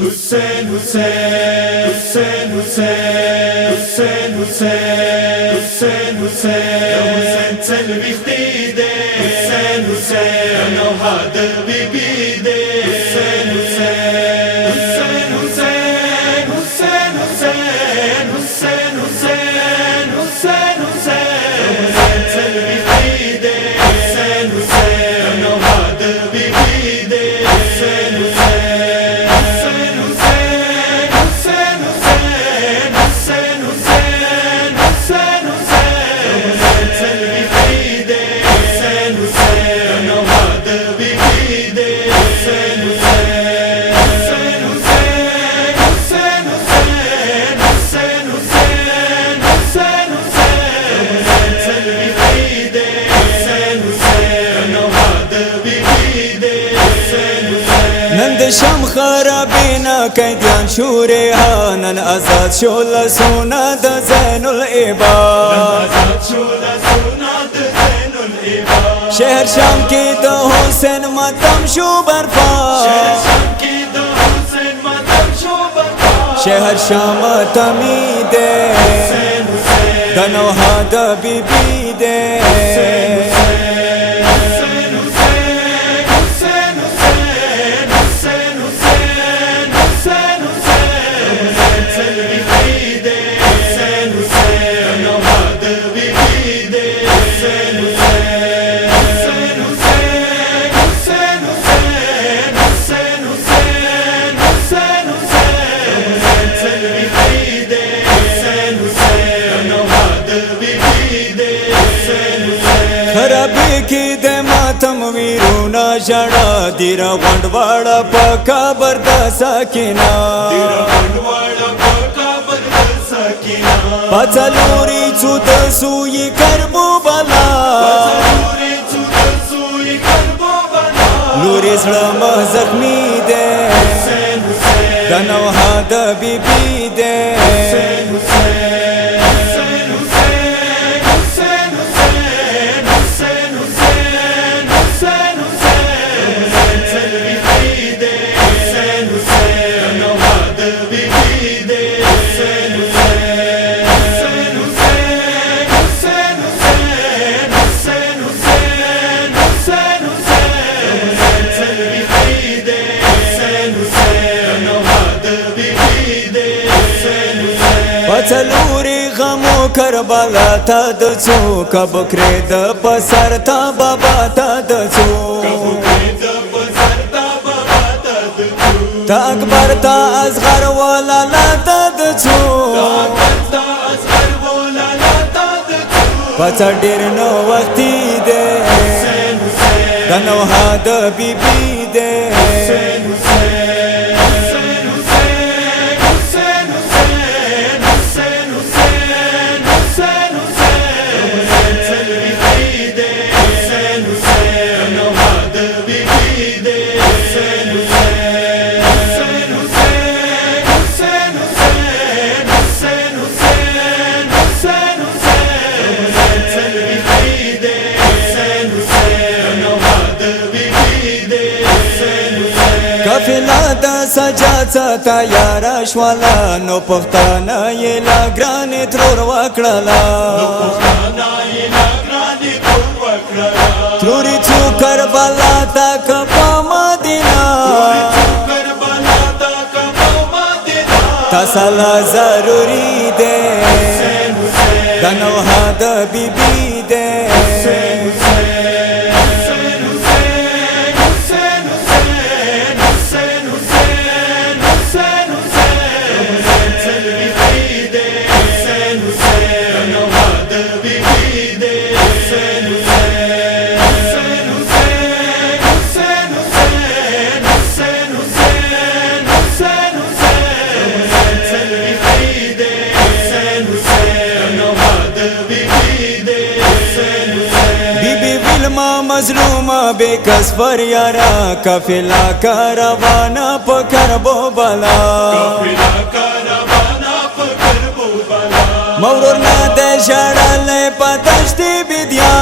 Hussein, Hussein, Hussein, Hussein, Hussein, Hussein, Hussein, Hussein, Hussein, wichtige Hussein, Hussein, no hade bibide Hussein, Hussein, Hussein, Hussein, Hussein, Hussein, Hussein, Hussein, Hussein, Hussein, wichtige Hussein, Hussein, no hade bibide Hussein, شم خرابینا کیدیان شوری ها نن آزاد شول سونا د زین العباد شهر شام کی د حسین ماتم شو برپا شهر شام تمیده دنوها د بیبی ده خرابی کی د ماتم ویرونا جړه دیره غونډواړه په قبر د سکینه پڅلوري څو د سوی کربو بلا لوري زړه مه زخمی ده د نوها د بیبي ده پڅلوري غمو کربلا تا د څو کبکره د پسر تا بابا تا د څو تا اکبر تا اصغر ولا لا تا د څو پڅ ډیر نو وختي ده د نوها د بیبي ده قافله د سجاد تیار شواله نو پښتانه یې لا ګرانې ترور وکړله تروري څو کربلا تا کپا مدینه تاساله ضروري ده د نوها د بیبي ده مظلومه بے کس پر یارا قافله کاروانه په کربو بلا مورور نه د ژړلې په دشت بیدیا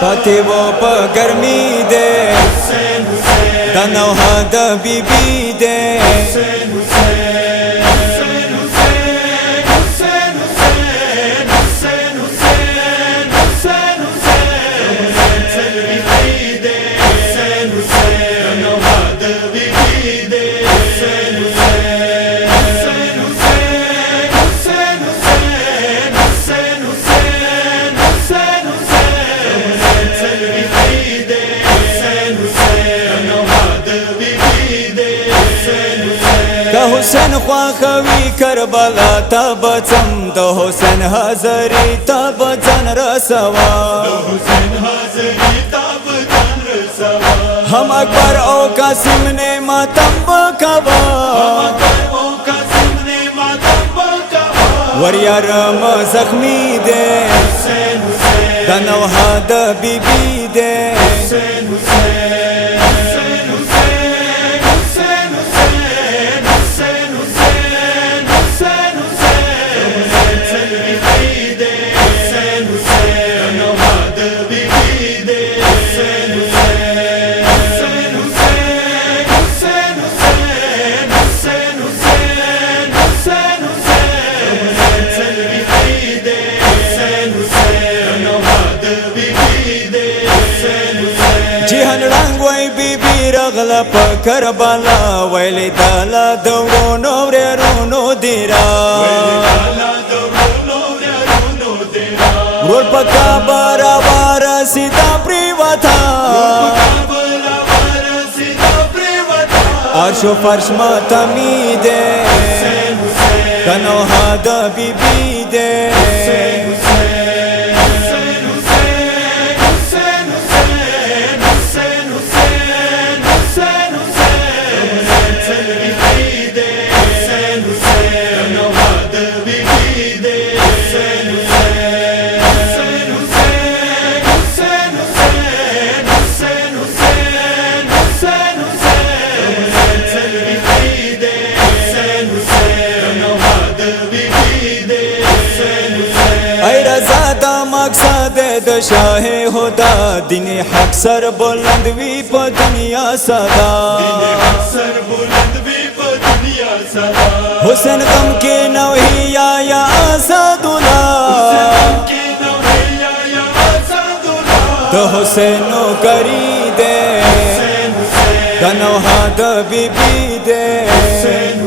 پاتې و په ګرمي ده دنوها د بیبی دے حسین حسین حسین حسین حسین حسین حسین حسین حسین حسین سلوی خیدے حسین حسین نواد بیبیدے حسین حسین حسین حسین حسین حسین حسین حسین حسین حسین سلوی خیدے حسین حسین نواد بیبیدے حسین حسین که حسین خواخوی کربلا تا بچم د حسین حاضری تا بچن رسوا حسین حاضری تاب جان رسوا هم اکبر او قاسم نے ماتم بکوا او قاسم نے ماتم بکوا وریارم زخمی دے حسین حسین دنوها د بیبی دے حسین حسین حسین حسین حسین حسین حسین حسین حسین حسین سلوی خیدے حسین حسین نواد بیبیدے حسین حسین حسین حسین حسین حسین حسین حسین حسین حسین سلوی خیدے حسین حسین نواد بیبیدے حسین حسین جهان رنگ وای بیبی رغلا په کربلا ویلی دالا دورونو ورونو دیرا ورور پکا بارا وارا سیدا پریوتا عرش و فرش ماتمی دے دنوها د بیبی دے ای رضا دا مقصد د شاه خدا دین حق سر بلند وی په دنیا صدا سر بلند بھی دنیا سدا حسین غم کے نوحیا یا آزاد اللہ کی نوحیا یا آزاد اللہ د حسین کری دے حسین حسین دنوها د بیبی دے حسین